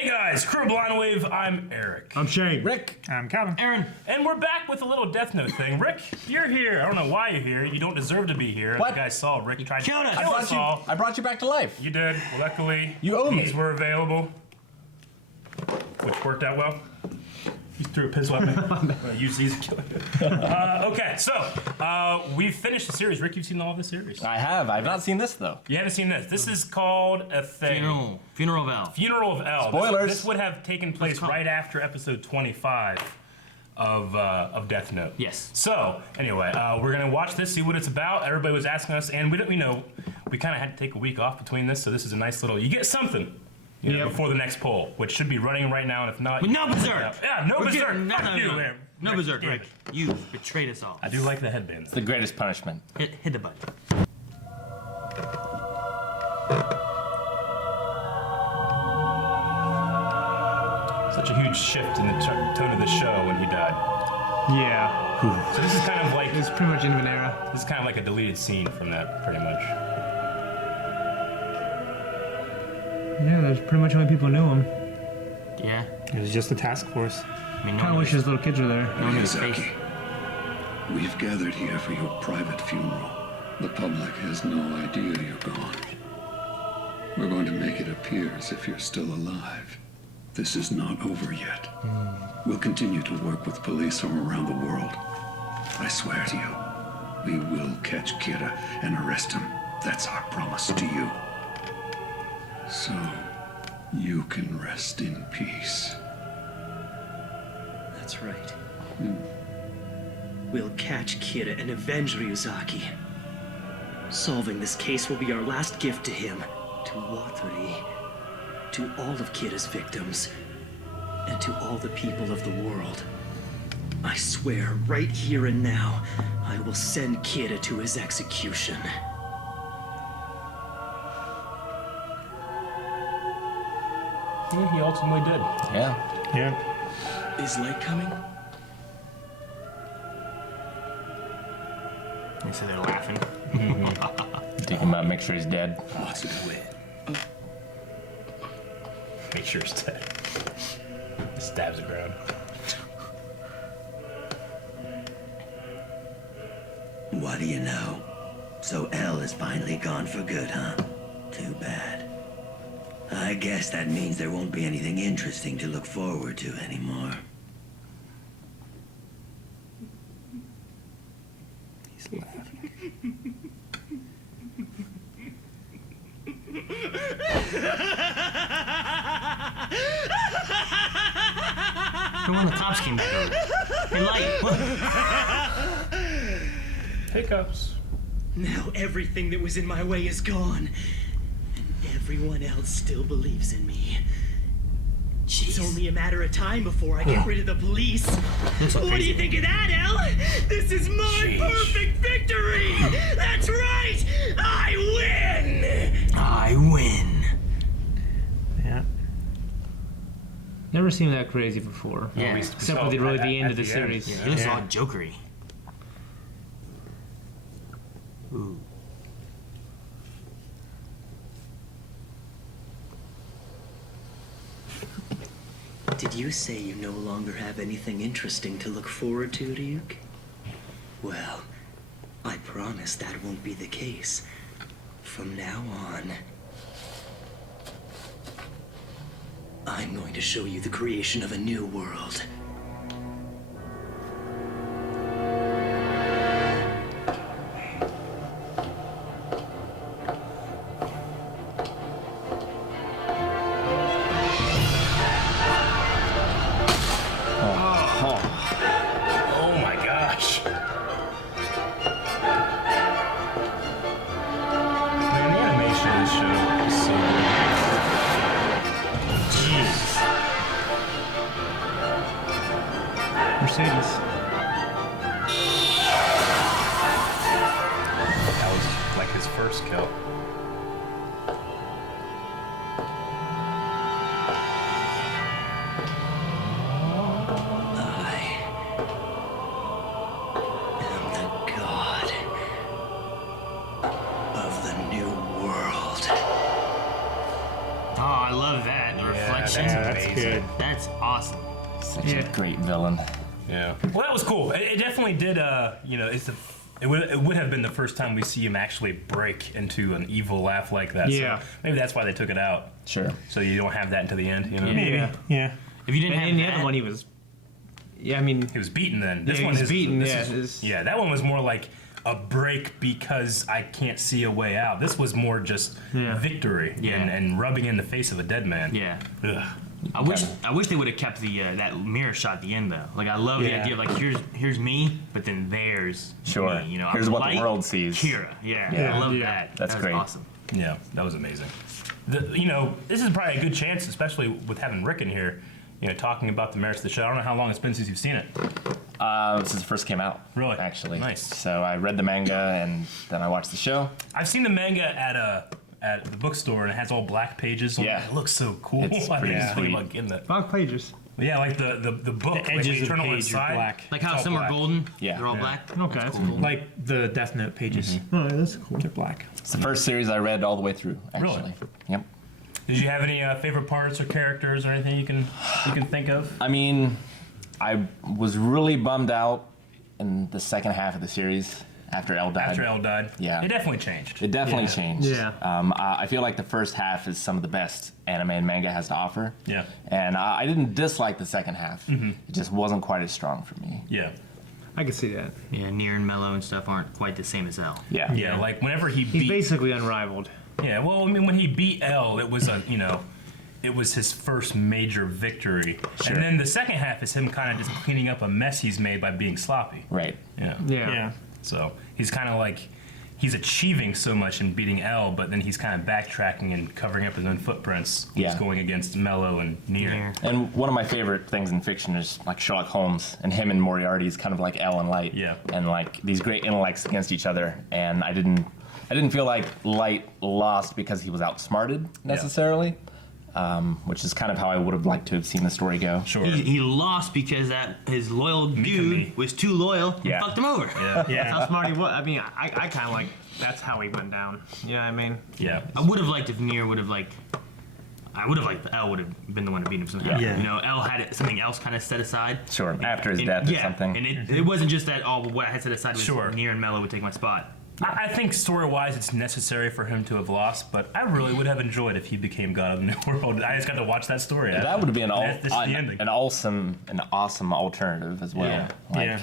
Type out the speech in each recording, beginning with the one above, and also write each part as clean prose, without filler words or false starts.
Hey guys, Crew Blind Wave, I'm Eric. I'm Shane. Rick. I'm Calvin. Aaron. And we're back with a little Death Note thing. Rick, you're here. I don't know why you're here. You don't deserve to be here. What? You guys saw Rick tried to killed us. kill us all. I brought you back to life. You did. Luckily, You owe me. these were available, which worked out well. He threw a pistol at me. Use these to kill you. Okay, so we've finished the series. Rick, you've seen all of the series. I have. I've not seen this, though. You haven't seen this. This is called a thing. Funeral of L. Funeral of L. Spoilers. This would have taken place right after episode 25 of Death Note. Yes. So anyway, we're gonna watch this, see what it's about. Everybody was asking us, and we kind of had to take a week off between this, so this is a nice little. You get something. You know, before the next poll, which should be running right now, and if not, No berserk. Yeah, no berserk. Fuck you, man. No berserk, Rick. You betrayed us all. I do like the headbands. It's the greatest punishment. Hit the button. Such a huge shift in the tone of the show when he died. Yeah. So this is kind of like It's pretty much end of an era. this is kind of like a deleted scene from that, pretty much. Yeah, that's pretty much how many people knew him. Yeah. It was just a task force. I mean, Kind of wish his little kids were there. Miyazaki, we've gathered here for your private funeral. The public has no idea you're gone. We're going to make it appear as if you're still alive. This is not over yet. We'll continue to work with police from around the world. I swear to you, we will catch Kira and arrest him. That's our promise to you. So, you can rest in peace. That's right. We'll catch Kira and avenge Ryuzaki. Solving this case will be our last gift to him, to Watari, to all of Kira's victims, and to all the people of the world. I swear, right here and now, I will send Kira to his execution. Yeah, he ultimately did. Yeah. Yeah. Is light coming? They say they're laughing. Take him out, make sure he's dead. What's it with? Make sure it's dead. Stabs the ground. What do you know? So L is finally gone for good, huh? Too bad. I guess that means there won't be anything interesting to look forward to anymore. He's laughing. When the cops came back over. Hey, Light. Hiccups. Now everything that was in my way is gone. And everyone else still believes in me. It's only a matter of time before I get rid of the police. What do you think of that, El? This is my perfect victory! That's right! I win! I win. Yeah. Never seen that crazy before. Yeah. Except for the end of the series. Yeah, it was all jokery. Ooh. Did you say you no longer have anything interesting to look forward to, Ryuk? Well, I promise that won't be the case. From now on, I'm going to show you the creation of a new world. Oh my gosh. Man, the animation in this show is so good. Jeez. Mercedes. That was like his first kill. I'm the god of the new world. Oh, I love that. The reflections. that's good. That's awesome. Such Yeah. a great villain. Yeah. Well, that was cool. It definitely did. It would have been the first time we see him actually break into an evil laugh like that. Yeah. So maybe that's why they took it out. Sure. So you don't have that until the end. You know. Maybe. Yeah. If you didn't And have in the that, other one, he was. Yeah, I mean, He was beaten then. This he one was is beaten. this Yeah, is- it's- yeah. That one was more like a break because I can't see a way out. This was more just Yeah. victory Yeah. and rubbing in the face of a dead man. yeah. Ugh. I wish they would have kept the that mirror shot at the end though. Like I love the Yeah. idea of like here's me, but then there's Sure. me, you know, Here's I'm what the light, world sees. Kira, yeah, Yeah. I love Yeah. that. That's That was great. Awesome. Yeah, that was amazing. This is probably a good chance, especially with having Rick in here, talking about the merits of the show. I don't know how long it's been since you've seen it. Since it first came out. Really? Actually. Nice. So I read the manga and then I watched the show. I've seen the manga at the bookstore, and it has all black pages. On Yeah. it. It looks so cool. It's I pretty think it's sweet. about getting that. black pages. Yeah, like the book. The edges when you of turn the on one page are side, black. Like how it's all some are black. golden, Yeah. they're all Yeah. black. Okay, that's cool. Like the Death Note pages. Oh, that's cool. They're black. It's the first series I read all the way through, actually. Really? Yep. Did you have any favorite parts or characters or anything you can think of? I mean, I was really bummed out in the second half of the series after Elle died. After Elle died, Yeah. it definitely changed. It definitely Yeah. changed. Yeah. I feel like the first half is some of the best anime and manga has to offer. Yeah. And I didn't dislike the second half. It just wasn't quite as strong for me. Yeah, I can see that. Yeah, Nier and Mellow and stuff aren't quite the same as L. Yeah. yeah. Like whenever he He's beat. basically unrivaled. Yeah, well, I mean, when he beat Elle, it was it was his first major victory. Sure. And then the second half is him kind of just cleaning up a mess he's made by being sloppy. Right. Yeah. Yeah. So he's kind of like, he's achieving so much in beating Elle, but then he's kind of backtracking and covering up his own footprints. Yeah. He's going against Mello and Nier. Nier. And one of my favorite things in fiction is like Sherlock Holmes, and him and Moriarty is kind of like Elle and Light. Yeah. And like these great intellects against each other, and I didn't feel like Light lost because he was outsmarted necessarily, which is kind of how I would have liked to have seen the story go. Sure. He lost because that his loyal Me. dude was too loyal and Yeah. fucked him over. Yeah. That's how smart he was. I mean, I kind of like that's how he went down. You know what I mean? Yeah. I would have liked if Nier would have like. I would have liked Elle would have been the one to beat him somehow. Yeah. You know, Elle had something else kind of set aside. Sure. After his And- death or yeah, something. And it wasn't just that, what I had set aside was Sure. Nier and Mello would take my spot. I think story-wise, it's necessary for him to have lost, but I really would have enjoyed if he became God of the New World. I just got to watch that story. That would have been This is the ending. an awesome alternative as well. Yeah. Like, Yeah.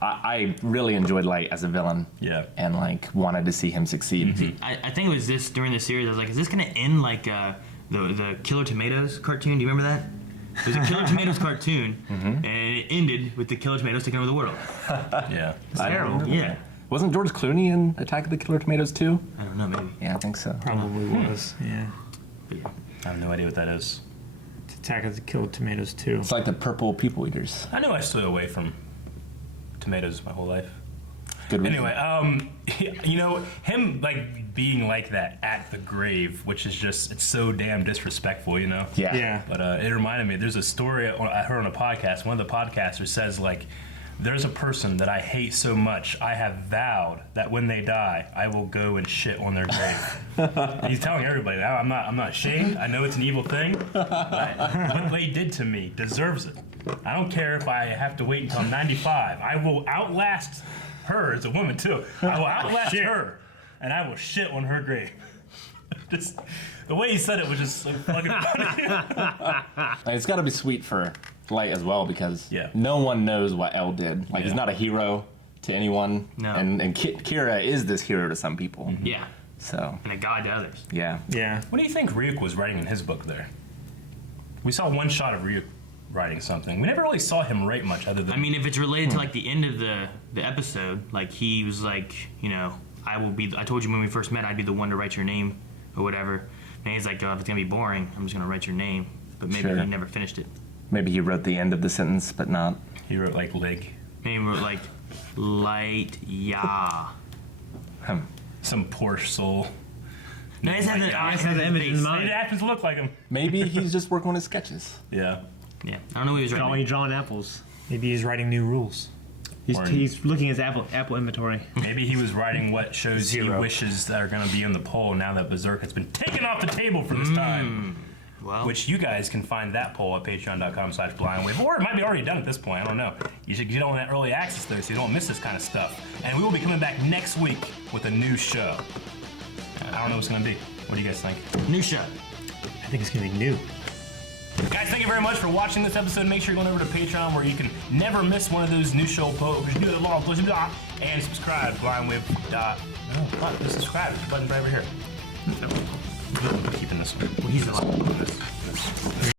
I really enjoyed Light as a villain. Yeah. And like wanted to see him succeed. I think it was this during the series. I was like, is this going to end like the Killer Tomatoes cartoon? Do you remember that? It was a Killer Tomatoes cartoon, and it ended with the Killer Tomatoes taking over the world. Yeah. Terrible. Yeah. Wasn't George Clooney in Attack of the Killer Tomatoes too? I don't know, maybe. Yeah, I think so. Probably was. Yeah. I have no idea what that is. Attack of the Killed Tomatoes too. It's like the purple people eaters. I know I stood away from tomatoes my whole life. Good reason. Anyway, him like being like that at the grave, which is just, it's so damn disrespectful, Yeah. Yeah. But it reminded me, there's a story I heard on a podcast. One of the podcasters says, like, there's a person that I hate so much, I have vowed that when they die, I will go and shit on their grave. He's telling everybody, I'm not ashamed. I know it's an evil thing, but what they did to me deserves it. I don't care if I have to wait until I'm 95. I will outlast her as a woman too. I will outlast her, and I will shit on her grave. Just the way he said it was just so fucking funny. Like, it's got to be sweet for Light as well because Yeah. no one knows what Elle did. Like he's Yeah. not a hero to anyone. No. And Kira is this hero to some people. Yeah. So And a guide to others. yeah. Yeah. What do you think Ryuk was writing in his book there? We saw one shot of Ryuk writing something. We never really saw him write much other than. I mean, if it's related to like the end of the episode, like he was like, I told you when we first met, I'd be the one to write your name or whatever. And he's like, oh, if it's gonna be boring, I'm just gonna write your name. But maybe Sure. he never finished it. Maybe he wrote the end of the sentence, but not. he wrote like Lig. Maybe he wrote like, light ya. Some poor soul. No, he just has has an image in mind. It happens to look like him. Maybe he's just working on his sketches. Yeah. Yeah, I don't know what he was writing. He's drawing apples. Maybe he's writing new rules. Or- He's looking at his apple inventory. Maybe he was writing what shows he Zero. wishes that are going to be on the poll now that Berserk has been taken off the table for this time. Well. which you guys can find that poll at patreon.com/blindwave, or it might be already done at this point. I don't know. You should get on that early access though, so you don't miss this kind of stuff. And we will be coming back next week with a new show. I don't know what's gonna be. What do you guys think? New show. I think it's gonna be new. Guys, thank you very much for watching this episode. Make sure you're going over to Patreon where you can never miss one of those new show posts. And subscribe. Blindwave. The subscribe button right over here. I'm keeping this one. Well, he's the